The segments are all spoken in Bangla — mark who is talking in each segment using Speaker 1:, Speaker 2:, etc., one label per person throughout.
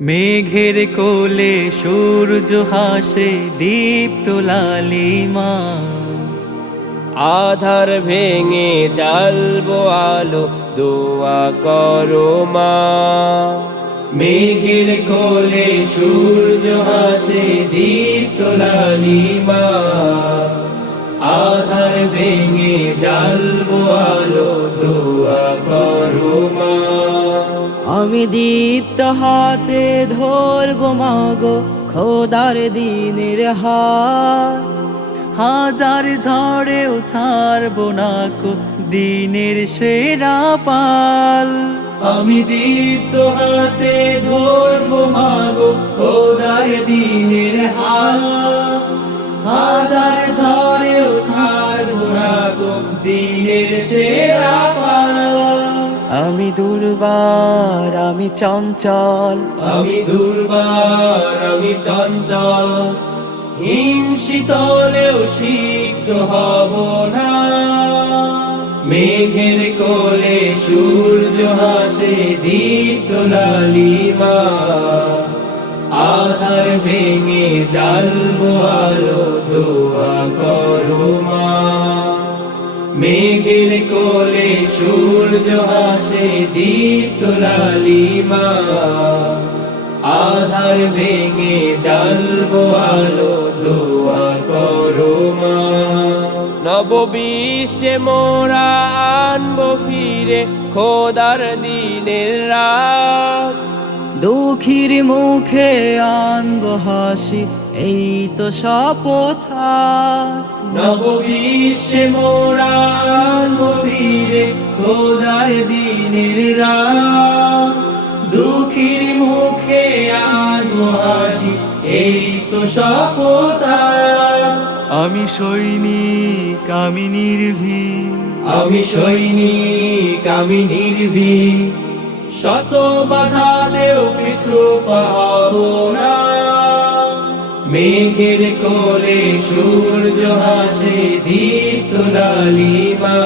Speaker 1: মেঘের কোলে সূর্য হাসে দীপ্ত লালিমা।
Speaker 2: আধার ভেঙে জ্বালবো আলো দোয়া করো মা।
Speaker 1: মেঘের কোলে সূর্য হাসে দীপ্ত লালিমা। আধার ভেঙে জ্বালবো
Speaker 3: আমি দীপ্ত হাতে ধরব মাগো খোদার দিনের হাত।
Speaker 1: হাজার ঝড়েও ছাড়বো না কো দিনের সেরা পাল। আমি দীপ্ত হাতে ধরবো মাগো খোদার দিনের হাল
Speaker 3: আমি দুর্বার, আমি চঞ্চল।
Speaker 1: আমি দুর্বার, আমি চঞ্চল। হিম শীতলেও সিদ্ধ হব না। মেঘের কোলে সূর্য হাসে দীপ্ত লালিমা আধার ভেঙে জালবো আলো, দোয়া করো মা। মেঘের কোলে সূর্য হাসে দীপ্ত লালিমা। আধার ভেঙে জালবো আলো, দোয়া করো মা।
Speaker 2: নববিশ্বে মোরা আনব ফিরে খোদার দিনের রাত।
Speaker 3: দুঃখীর মুখে আনব হাসি এই তো শপথ।
Speaker 1: নববিশ্বে মোরা ফিরে খোদার দিনের রাত। দুঃখীর মুখে হাসি এই তো শপথ আমি সৈনিক আমি নির্ভীক। আমি সৈনিক আমি নির্ভীক। শত বাধা দেও পিছু পাব না। মেঘের কোলে সূর্য হাসে দীপ্ত লালিমা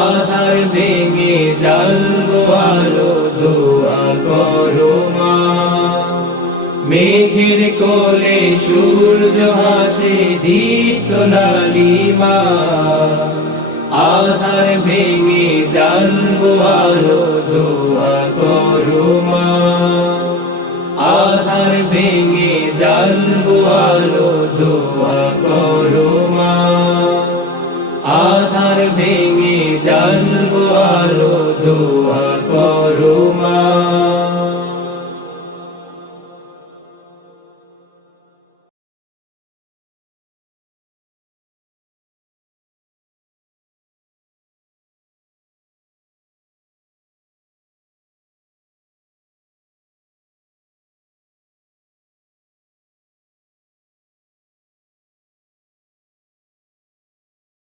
Speaker 1: আধার ভেঙে জালবো আলো, দোয়া করো মা। মেঘের কোলে সূর্য হাসে দীপ্ত লালিমা আধার ভেঙে জালবো আলো, দোয়া করো করো